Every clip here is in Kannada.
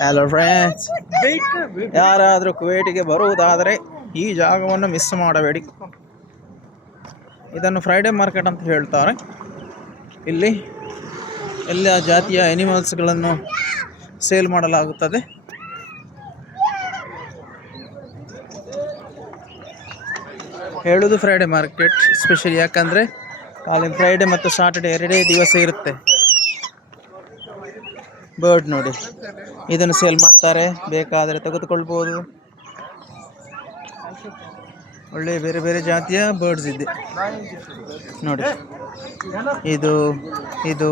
ಹಲೋ ಫ್ರೆಂಡ್ಸ್ ಯಾರಾದರೂ ಕುವೇಟಿಗೆ ಬರುವುದಾದರೆ ಈ ಜಾಗವನ್ನು ಮಿಸ್ ಮಾಡಬೇಡಿ. ಇದನ್ನು ಫ್ರೈಡೇ ಮಾರ್ಕೆಟ್ ಅಂತ ಹೇಳ್ತಾರೆ. ಇಲ್ಲಿ ಎಲ್ಲ ಜಾತಿಯ ಅನಿಮಲ್ಸ್ಗಳನ್ನು ಸೇಲ್ ಮಾಡಲಾಗುತ್ತದೆ. ಹೇಳೋದು ಫ್ರೈಡೇ ಮಾರ್ಕೆಟ್ ಸ್ಪೆಷಲಿ ಯಾಕಂದರೆ ಖಾಲಿ ಫ್ರೈಡೇ ಮತ್ತು ಸಾಟರ್ಡೆ ಎರಡೇ ದಿವಸ ಇರುತ್ತೆ. ಬರ್ಡ್ ನೋಡಿ. ಇದನ್ನು ಸೇಲ್ ಮಾಡ್ತಾರೆ. ಬೇಕಾದರೆ ತೆಗೆದುಕೊಳ್ಬೋದು. ಒಳ್ಳೆ ಬೇರೆ ಬೇರೆ ಜಾತಿಯ ಬರ್ಡ್ಸ್ ಇದೆ. ನೋಡಿ. ಇದು ಇದು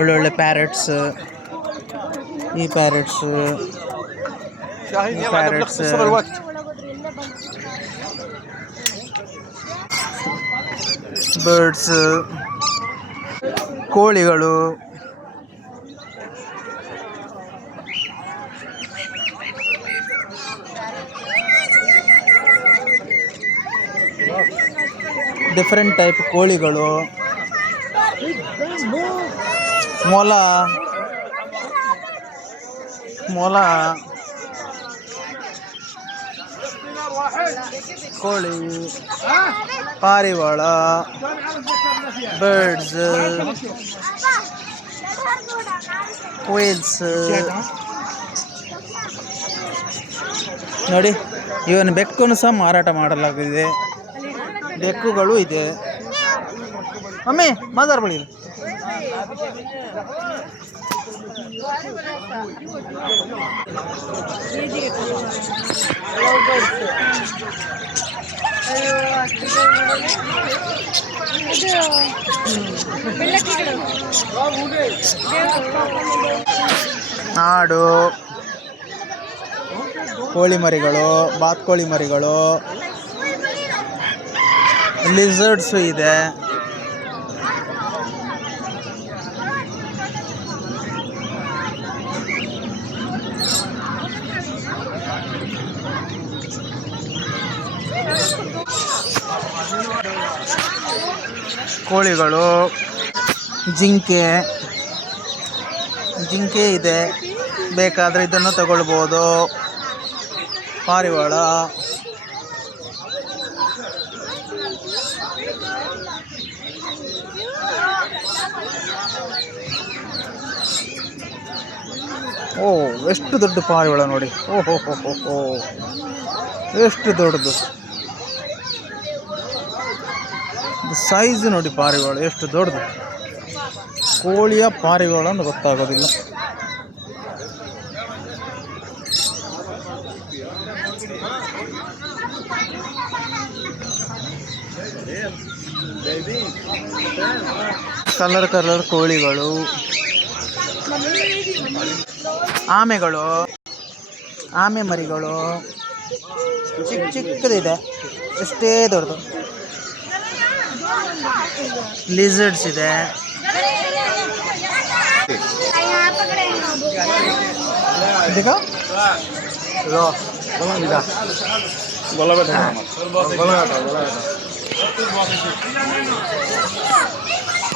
ಒಳ್ಳೊಳ್ಳೆ ಪ್ಯಾರೆಟ್ಸ್ ಈ ಪ್ಯಾರೆಟ್ಸ್ ಪ್ಯಾರೆಟ್ಸ್ ಬರ್ಡ್ಸ್ ಕೋಳಿಗಳು. ಡಿಫ್ರೆಂಟ್ ಟೈಪ್ ಕೋಳಿಗಳು. ಮೊಲ. ಮೊಲ. ಕೋಳಿ. ಪಾರಿವಾಳ. ಬರ್ಡ್ಸ್ ಕ್ವೇಲ್ಸ್ ನೋಡಿ, ಇವನ್ ಬೆಕ್ಕನ್ನು ಸಹ ಮಾರಾಟ ಮಾಡಲಾಗಿದೆ ಬೆಕ್ಕುಗಳು ಇದೆ. ಮಮ್ಮಿ ಬಳಿ. ಆಡು ಕೋಳಿ ಮರಿಗಳು ಬಾತ್ಕೋಳಿ ಮರಿಗಳು ಲಿಸರ್ಡ್ಸು ಇದೆ. ಕೋಳಿಗಳು ಜಿಂಕೆ ಜಿಂಕೆ ಇದೆ. ಬೇಕಾದರೆ ಇದನ್ನು ತಗೊಳ್ಬೋದು. ಪಾರಿವಾಳ. ಓ, ಎಷ್ಟು ದೊಡ್ಡ ಪಾರಿವಾಳ ನೋಡಿ. ಓ, ಹೋ ಹೋ ಹೋ ಹೋ. ಎಷ್ಟು ದೊಡ್ಡದು. ಸೈಜ್ ನೋಡಿ ಪಾರಿವಾಳ, ಎಷ್ಟು ದೊಡ್ಡದು. ಕೋಳಿಯ ಪಾರಿವಾಳ ಅಂತ ಗೊತ್ತಾಗೋದಿಲ್ಲ. ಕಲರ್ ಕಲರ್ ಕೋಳಿಗಳು. ಆಮೆಗಳು ಆಮೆ ಮರಿಗಳು. ಚಿಕ್ಕ ಚಿಕ್ಕದಿದೆ. ಎಷ್ಟೇ ದೊಡ್ಡದು. ಲಿಸರ್ಡ್ಸ್ ಇದೆ.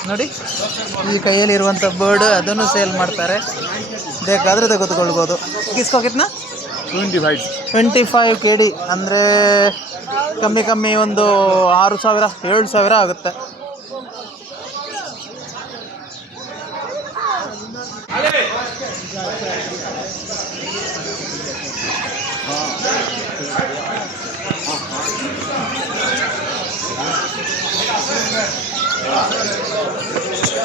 ನೋಡಿ ಈ ಕೈಯಲ್ಲಿ ಇರುವಂತ ಬರ್ಡ್ ಅದನ್ನು ಸೇಲ್ ಮಾಡ್ತಾರೆ. ಬೇಕಾದರೆ ತೆಗೆದುಕೊಳ್ಬೋದು. ಕಿಸ್ಕೋಕಿತ್ನ twenty five twenty five K D ಅಂದರೆ ಕಮ್ಮಿ ಕಮ್ಮಿ ಒಂದು ಆರು ಸಾವಿರ ಏಳು ಸಾವಿರ ಆಗುತ್ತೆ.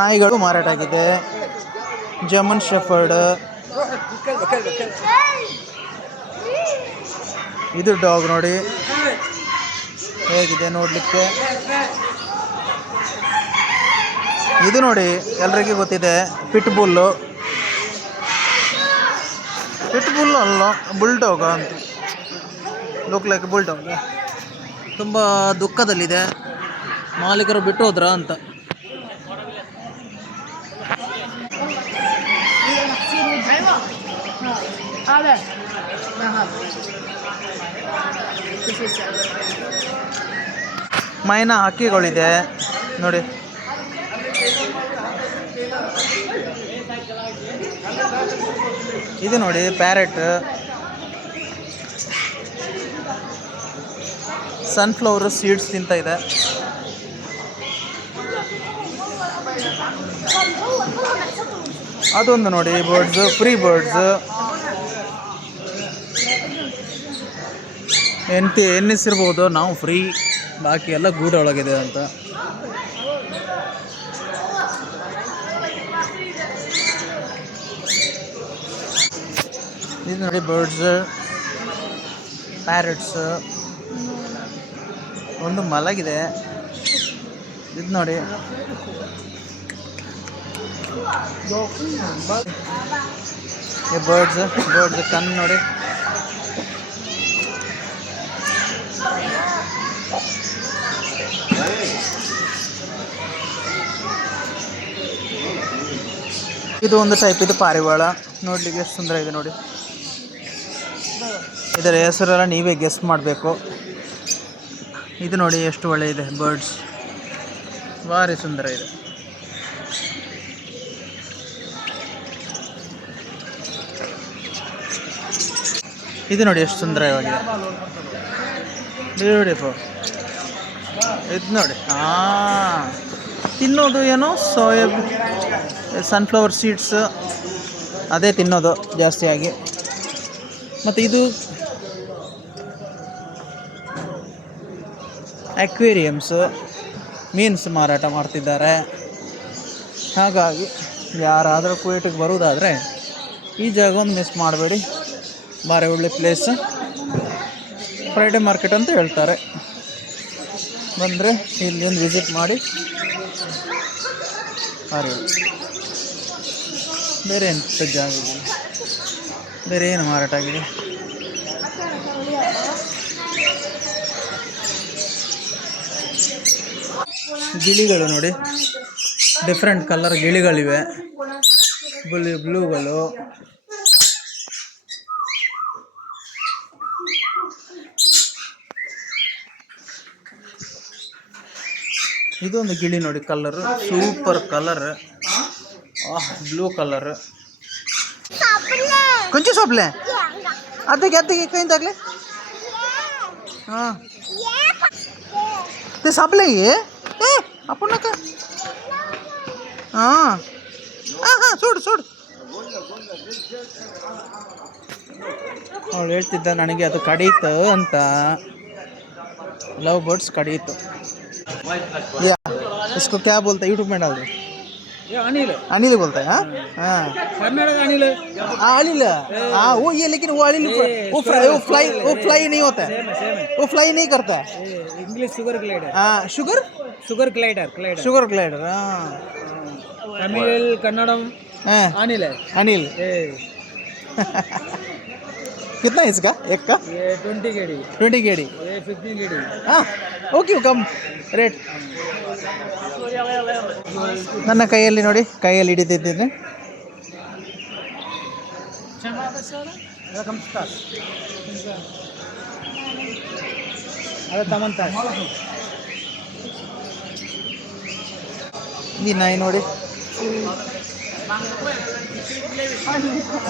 ನಾಯಿಗಳು ಮಾರಾಟ ಆಗಿದೆ. ಜಮನ್ ಶೆಫರ್ಡ್ ಇದು ಡಾಗ್ ನೋಡಿ. ಹೇಗಿದೆ ನೋಡಲಿಕ್ಕೆ? ಇದು ನೋಡಿ, ಎಲ್ರಿಗೂ ಗೊತ್ತಿದೆ ಪಿಟ್ ಬುಲ್ಲು ಪಿಟ್ ಬುಲ್ ಅಲ್ಲ ಬುಲ್ಡಾಗ ಅಂತ. ಲುಕ್ ಲೈಕ್ ಬುಲ್ಡಾಗ ತುಂಬ ದುಃಖದಲ್ಲಿದೆ. ಮಾಲೀಕರು ಬಿಟ್ಟು ಹೋದ್ರ ಅಂತ. ಮೈನ ಮೈನಾ ಹಕ್ಕಿಗಳಿದೆ. ನೋಡಿ. ಇದು ನೋಡಿ ಪ್ಯಾರೆಟ್ ಸನ್ಫ್ಲವರ್ ಸೀಡ್ಸ್ ತಿಂತ ಇದೆ. ಅದೊಂದು ನೋಡಿ ಬರ್ಡ್ಸ್ ಫ್ರೀ ಬರ್ಡ್ಸ್ ಎಂತ ಎನ್ನಿಸಿರ್ಬೋದು, ನಾವು ಫ್ರೀ ಬಾಕಿ ಎಲ್ಲ ಗೂಡೊಳಗಿದೆ ಅಂತ. ಇದು ನೋಡಿ ಬರ್ಡ್ಸ್ ಪ್ಯಾರಟ್ಸ್ ಒಂದು ಮಲಗಿದೆ. ಇದು ನೋಡಿ. ಬರ್ಡ್ಸ್ ಬರ್ಡ್ಸ್ ಕಣ್ಣು ನೋಡಿ. ಇದು ಒಂದು ಟೈಪ್ ಇದು ಪಾರಿವಾಳ. ನೋಡ್ಲಿಕ್ಕೆ ಎಷ್ಟು ಸುಂದರ ಇದೆ ನೋಡಿ. ಇದರ ಹೆಸರೆಲ್ಲ ನೀವೇ ಗೆಸ್ ಮಾಡಬೇಕು. ಇದು ನೋಡಿ ಎಷ್ಟು ಒಳ್ಳೆ ಇದೆ ಬರ್ಡ್ಸ್ ಭಾರಿ ಸುಂದರ ಇದೆ. ಇದು ನೋಡಿ ಎಷ್ಟು ಸುಂದರವಾಗಿದೆ. ಬ್ಯೂಟಿಫುಲ್ ಇದು ನೋಡಿ. ಹಾಂ ತಿನ್ನೋದು ಏನು ಸೋಯಾಬ್ ಸನ್ಫ್ಲವರ್ ಸೀಡ್ಸ್ ಅದೇ ತಿನ್ನೋದು ಜಾಸ್ತಿಯಾಗಿ ಮತ್ತು ಇದು ಅಕ್ವೇರಿಯಮ್ಸು ಮೀನ್ಸ್ ಮಾರಾಟ ಮಾಡ್ತಿದ್ದಾರೆ. ಹಾಗಾಗಿ ಯಾರಾದರೂ ಕುವೇಟಿಗೆ ಬರುವುದಾದರೆ ಈ ಜಾಗವನ್ನು ಮಿಸ್ ಮಾಡಬೇಡಿ. ಭಾರಿ ಒಳ್ಳೆ ಪ್ಲೇಸ್ ಫ್ರೈಡೇ ಮಾರ್ಕೆಟ್ ಅಂತ ಹೇಳ್ತಾರೆ. ಬಂದರೆ ಇಲ್ಲಿ ಒಂದು ವಿಸಿಟ್ ಮಾಡಿ. ಒಳ್ಳೆ. ಬೇರೆ ಎಂಥ ಜಾಗ ಬೇರೆ ಏನು ಮಾರಾಟ ಆಗಿದೆ? ಗಿಳಿಗಳು ನೋಡಿ. ಡಿಫ್ರೆಂಟ್ ಕಲರ್ ಗಿಳಿಗಳಿವೆ. ಬ್ಲೂ ಬ್ಲೂಗಳು ಇದೊಂದು ಗಿಳಿ ನೋಡಿ ಕಲರ್ ಸೂಪರ್ ಕಲರ್ ಆ ಬ್ಲೂ ಕಲರ್ ಕೊಂಚ ಸೊಪ್ಲೆ ಅದಕ್ಕೆ ಅದಕ್ಕೆ ಕೈಂದಾಗ್ಲಿ ಹಾಂ. ಸಪ್ಲೆಗೆ ಏ ಅಪ್ಪನಕ್ಕ. ಹಾಂ. ಹಾಂ ಹಾಂ ಸುಡು ಸುಡು. ಅವಳು ಹೇಳ್ತಿದ್ದ ನನಗೆ ಅದು ಕಡೀತು ಅಂತ. Love birds ಕಡೀತು. ಯಾ इसको क्या बोलते हैं? यूट्यूब में डाल दो। अनिल। अनिल बोलता है हाँ? हाँ। कर्नाटक अनिल। हाँ, अनिल? हाँ वो ये लेकिन वो अनिल वो फ्लाई वो फ्लाई वो फ्लाई नहीं होता है। वो फ्लाई नहीं करता है। इंग्लिश शुगर ग्लाइडर हाँ sugar sugar glider glider sugar glider हाँ। तमिल कन्नड़म हाँ। अनिल अनिल। ये कितना है इसका एक का ये twenty K D twenty K D ये फिफ्टीन के डी ಹಾಂ ಓಕೆ ಕಮ್ ರೇಟ್ ನನ್ನ ಕೈಯಲ್ಲಿ ನೋಡಿ ಕೈಯಲ್ಲಿ ಹಿಡಿದಿದ್ದೇನೆ रकम स्टार्ट अरे तमंता ಈ ನಾಯಿ ನೋಡಿ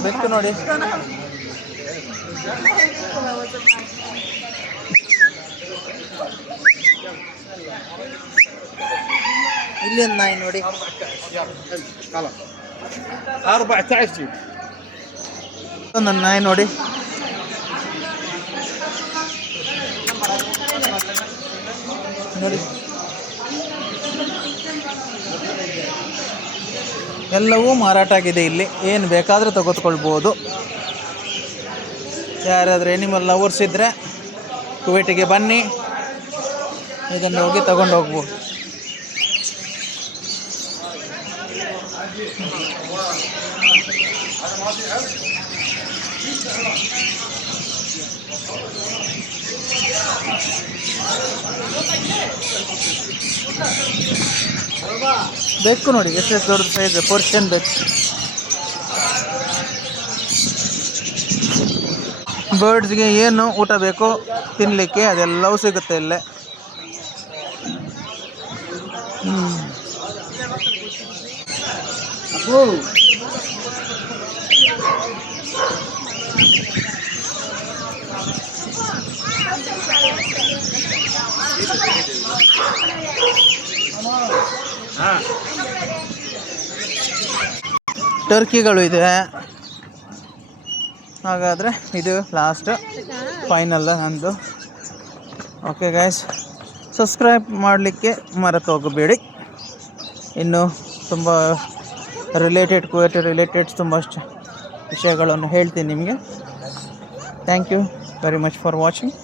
ಬೆಕ್ಕು ನೋಡಿ ಇಲ್ಲಿ ನಾಯಿ ನೋಡಿ. ನನ್ನ ನಾಯಿ ನೋಡಿ. ನೋಡಿ. ಎಲ್ಲವೂ ಮಾರಾಟ ಆಗಿದೆ ಇಲ್ಲಿ. ಏನು ಬೇಕಾದರೂ ತೆಗೆದುಕೊಳ್ಬೋದು ಯಾರಾದರೂ ಎನಿಮಲ್ ಲವರ್ಸ್ ಇದ್ದರೆ ಕುವೇಟಿಗೆ ಬನ್ನಿ. ಇದನ್ನು ಹೋಗಿ ತಗೊಂಡು ಹೋಗ್ಬೋದು. ಬೇಕು ನೋಡಿ, ಎಷ್ಟು ದೊಡ್ಡ ಸೈಜ್ ಪೋರ್ಷನ್ ಬೆಕ್ಕು. ಬರ್ಡ್ಸ್ಗೆ ಏನು ಊಟ ಬೇಕು ತಿನ್ನಲಿಕ್ಕೆ ಅದೆಲ್ಲವೂ ಸಿಗುತ್ತೆ ಇಲ್ಲೇ. ಟರ್ಕಿಗಳು ಇದೆ. ಹಾಗಾದರೆ ಇದು ಲಾಸ್ಟ್ ಫೈನಲ್ ನಂದು. ಓಕೆ ಗಾಯ್ಸ್ ಸಬ್ಸ್ಕ್ರೈಬ್ ಮಾಡಲಿಕ್ಕೆ ಮರೆತು ಹೋಗಬೇಡಿ ಇನ್ನು ತುಂಬ ರಿಲೇಟೆಡ್ ಕುವೆಟ್ ರಿಲೇಟೆಡ್ ತುಂಬ ವಿಷಯಗಳನ್ನು ಹೇಳ್ತೀನಿ ನಿಮಗೆ. Thank you very much for watching